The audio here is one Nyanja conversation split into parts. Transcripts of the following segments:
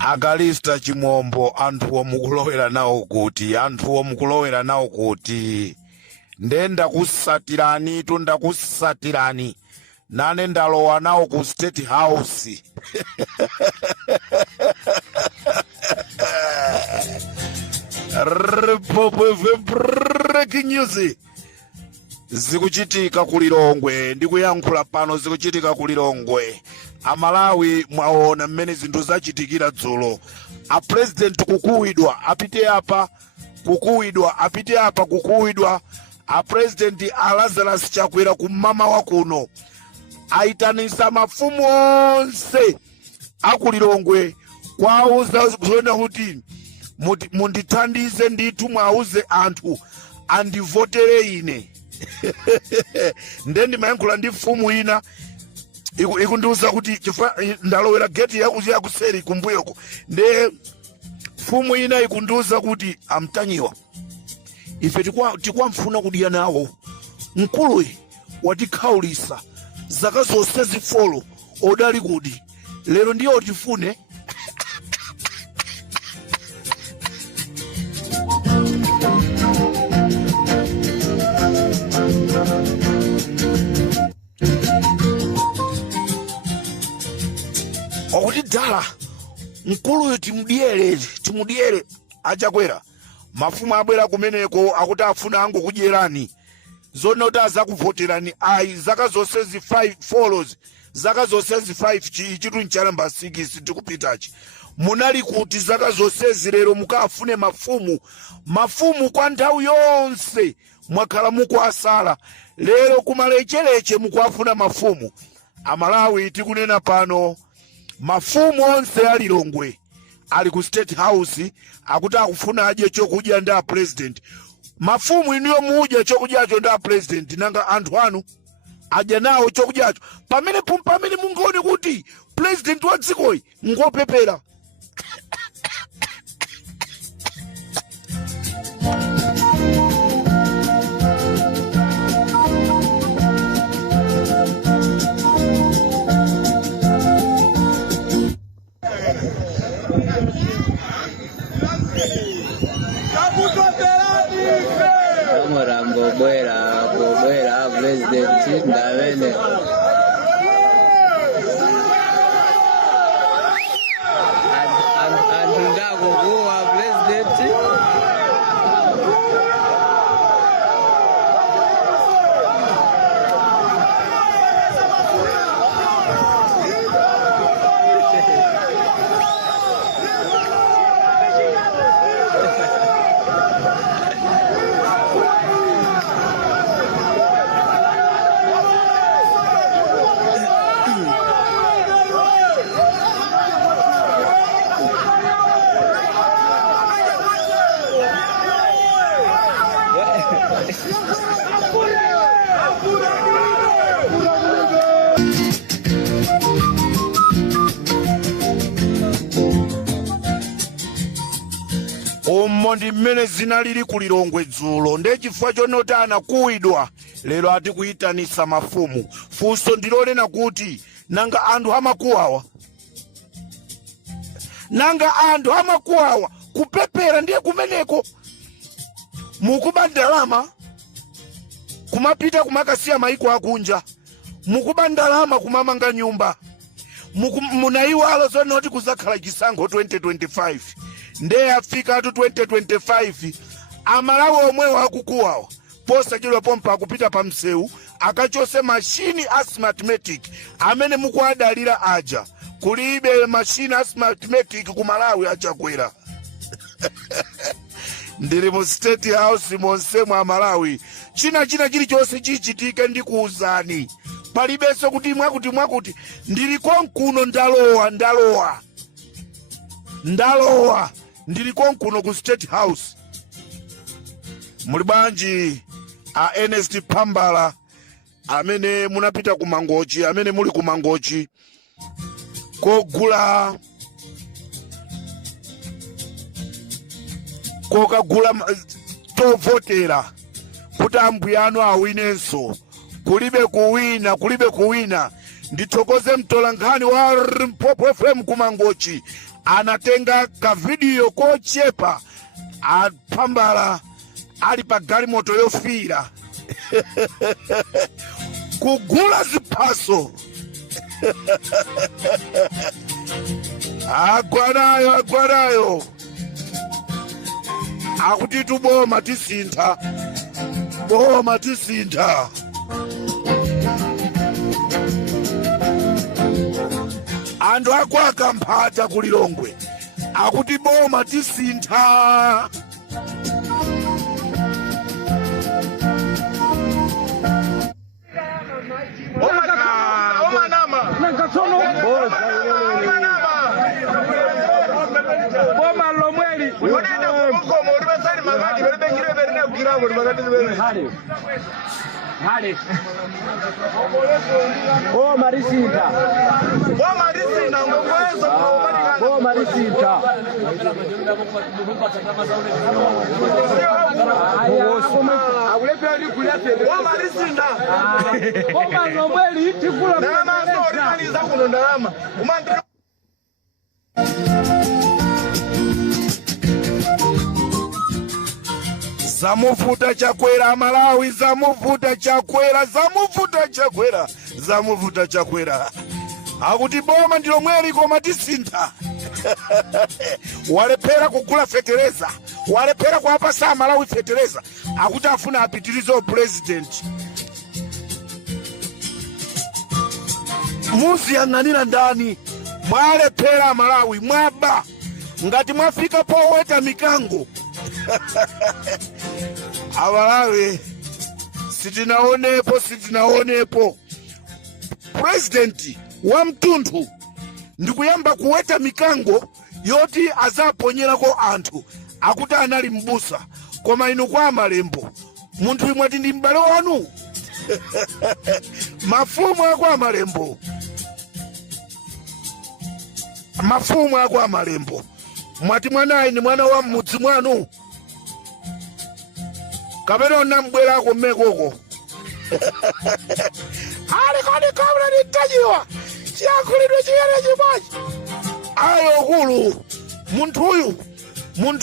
Akalista Chimombo anthu mukulowera nawo kuti ndenda kusatirani tundakusatirani nane ndalowa nawo ku State House. Breaking news zikuchitika kulilongwe ndikuyankhula pano zikuchitika kulilongwe. Amalawi mwaona mmene zinthu zachitikira dzulo. A president kukuwidwa apite apa kukuwidwa. A president Lazarus Chakwera kumama wakuno aitanisa mafumu onse akulilongwe kwauza kuona kuti mundithandize ndithu mwauze anthu andivotere ine. Ndendi mayankhula ndi mfumu ina ikundiuza kuti ndalowera geti yakuseri kumbuyoko. Nde mfumu ina ikundiuza kuti amtanyiwa ife tikwamfuna kudya nawo mkuluyi watikhaulisa zaka zonse zifolo odali kudi lero ndiye otifune. Okuti dala mkuluyu timudyere achakwera mafumu abwera kumeneko akuti afuna ango kudyerani zonota azakuvoterani ayi zaka zonse zi 5 follows zaka zonse zi 5 chitu nchalamba 6 tikupitachi munali kuti zaka zonse zilero mukafune mafumu kwa nthawi yonse mwakhala mukwasala lero kumalechereche mukwafuna mafumu. Amalawi tikunena pano mafumu onse alilongwe ali ku State House akuti akufuna adye chokudya nda president. Mafumu iniyo mudya chokudyacho nda president nanga anthu anu adya nawo chokudyacho pamene mungoni kuti president wa dzikoyi ngopepera. Bobera president ndavene antu ndako kuwa president Ndi mmene zinalili kulilongwe dzulo nde chifukwa chonota anakuwidwa lero ati kuyitanisa mafumu. Funso ndilonena kuti nanga anthu amakuwawa kupepera ndiye kumeneko mukuba ndalama kumapita kumakasiya maiko akunja mukuba ndalama kumamanga nyumba munaiwala zonoti kuzakhala chisankho 2025 nde afika atu 2025 Amalawi omwewo akukuwawa posa chilo pompa akupita pa msewu akachose mashini asthmatic amene mukuadalira aja kulibe mashini asthmatic ku Malawi achakwera. Ndiri mu State House monse mwa Malawi china chilichonse chichitike ndikuuzani palibenso kuti mwakuti ndiliko nkuno ndalowa ndiliko nkuno ku State House. Muli bwanji a Ernest Pambala amene munapita ku Mangochi amene muli ku Mangochi kokagula tovotera kuti ambuya anu awinenso kulibe kuwina. Ndithokoze mtolankhani wa Mpopo FM ku Mangochi anatenga ka video kochepa apambala ali pa galimoto yofira kugula ziphaso agwanayo akuti tuboma tisintha anthu akwaka mphata kulilongwe akuti boma tisintha. Zamuvuta Chakwera Malawi, zamuvuta Chakwera akuti boma ndilo mweri koma tisintha. Walepera kugula fetereza, walepera kuwapasa Malawi fetereza, akuti afuna apitirizo president. Muziyang'anira ndani, mwalepera Malawi, mwaba ngati mwafika poweta mikango. Abalawe sitinaonepo president wa mtunthu ndikuyamba kuweta mikango yoti azaponyerako anthu akuti anali mbusa, koma inu kwa Malembo munthu imwati ndi m'bale wanu. mafumu akwa Malembo mwati mwanayi ni mwana wa mmudzi mwanu kapena nambwerako mmekoko. Alikoni kabla nitajiwa chiyakulidwe chiyene chimodzi ayo kulu munthu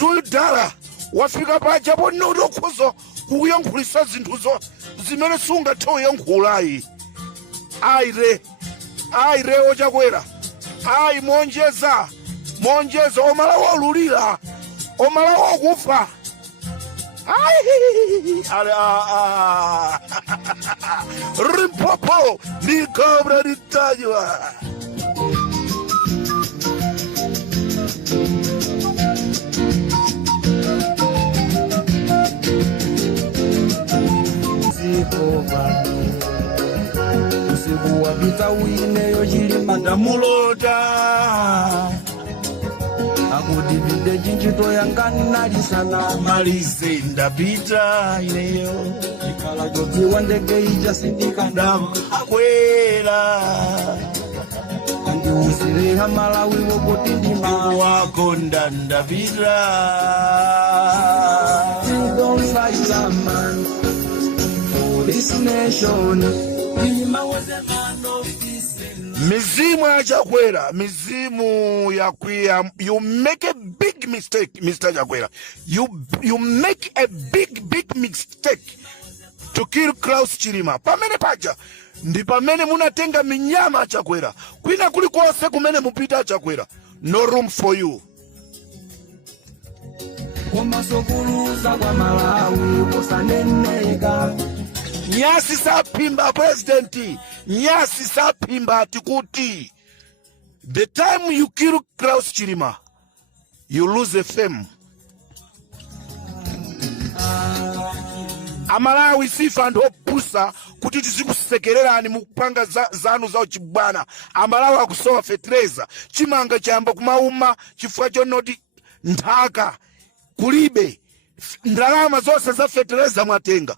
uyu dala wafika paja ponna utokhoza kuyankhulisa zinthuzo zimene sungathe kuyankhulayi. Aire Chakwera ayi monjeza omalawa olulira omalawa okufa. Rimpopo ni kabla nitajwa. Usiku wa vita uineyo chilima ndamulota akudivide chinchito yanganali sana malize ndapita ineyo ikala jodziwa ndege ijasindika ndamu akwera andiuzireha Malawi wopoti ndima wakonda ndapita. You don't fight a man for this nation. Mizimu ya Chakwera, mizimu ya kuya, you make a big mistake, Mr. Chakwera. You make a big mistake to kill Klaus Chilima. Pamene paja, ndi pamene munatenga minyama Chakwera. Kwina kulikwose kumene mupita Chakwera. No room for you. Komasokuluza kwa Malawi kusaneneka. Nyasi sapimba presidenti, nyasi sapimba tikuti. The time you kill Klaus Chilima, you lose a fame. Amalawi sifa ndo pusa kuti tizikusekererani mukupanga zanu za uchibwana. Amalawi akusowa fetreza, chimanga chamba kumauma, chifukwa chonoti nthaka, kulibe, ndalama zose za fetreza mwatenga.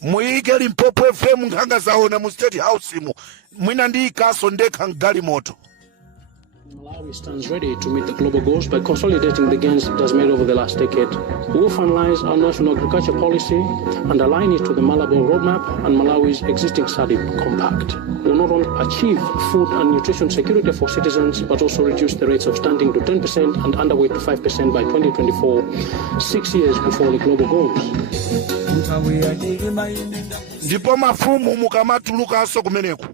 Muike Limpopo FM nkhanga zaona mu State House mu mwina ndi ikaso ndekha ngali moto. Malawi stands ready to meet the global goals by consolidating the gains it has made over the last decade. We will finalize our national agriculture policy and align it to the Malabo roadmap and Malawi's existing SADC compact. We will not only achieve food and nutrition security for citizens, but also reduce the rates of stunting to 10% and underweight to 5% by 2024, 6 years before the global goals. Ndipo mafumu mukamatulukanso kumeneko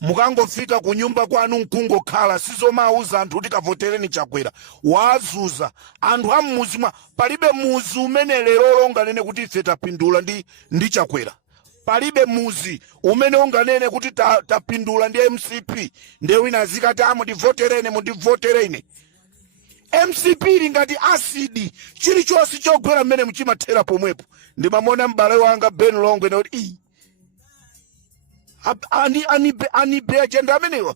mukangofika ku nyumba kwanu nkungokhala sizomauza anthu kuti kavotereni Chakwera wazuza anthu ammuzi mwa palibe muzi umene lero unganene kuti ife tapindula ndi Chakwera. Palibe muzi umene unganene kuti tapindula ndi MCP ndewe wina zikati mundivotereni. MCP lingati asidi chilichonse chogwera mmene mchimathera pomwepo. Ndimamona m'bale wanga Ben Longwe noti anibe agenda amenewa.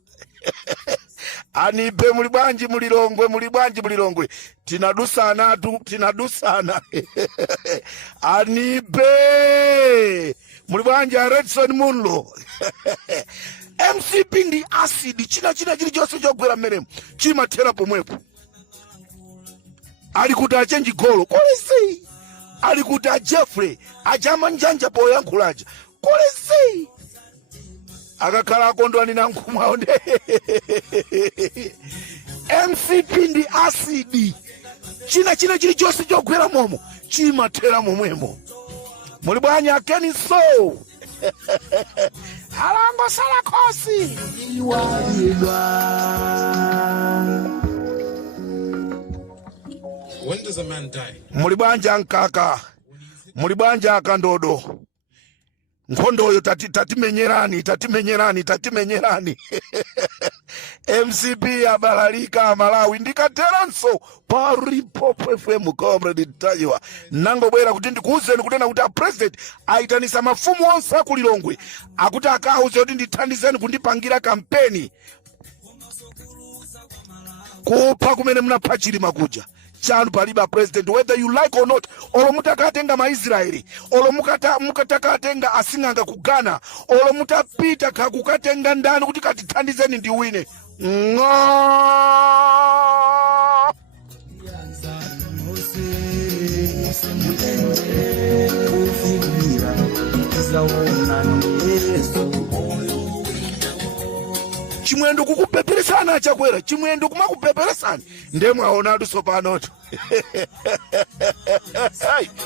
Anibe mulibwanji tinadusana anibe mulibwanji Redson Munlo. MCP ndi acid china chilichonse chogwera mmene chimathera pomwepo. Alikuti achenji golo kolesi, alikuti Jeffrey ajama njanja poyankhulaja kolesi, akakhala akondwani na nkhumwa onde. MCP ndi acid china chilichonse chogwera momo chimathera momwemo. Muli bwanji akeni so alango sala khosi When does a man die? Muli bwanji ankaka, muli bwanji akandodo. Nkhondoyo tatimenyerani. MCP abalalika Malawi ndikateranso paripo FM comrade Tajiwa. Nangobwera kuti ndikuuzeni kunena kuti president aitanisa mafumu onse akulilongwe akuti akauze kuti ndithandizeni kundipangira kampeni kupha kumene munapha chilima kuja chanu paliba president, whether you like or not. Olo mutakatenga maisraeli, olo mukatakatenga asinganga kugana, olo mutapita kakukatenga ndani kuti katithandizeni ndiwine chimwendo kukupeperesana Chakwera, chimwendo kumakupeperesana ndemwe aonatu sopanoto.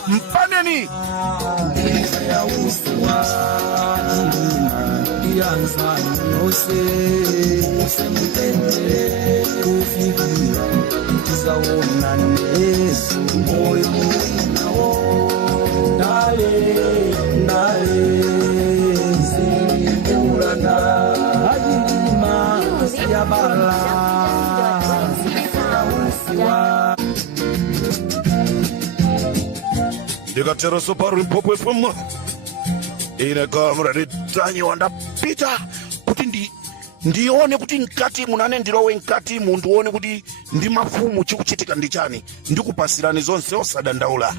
Mpaneni ndikatero sopari mpopo FM ine comrade Tajiwa ndapita kuti ndione kuti nkati munane ndilowe nkati mundione kuti ndi mafumu chikuchitika ndi chani ndikupasirani zonse osadandaula.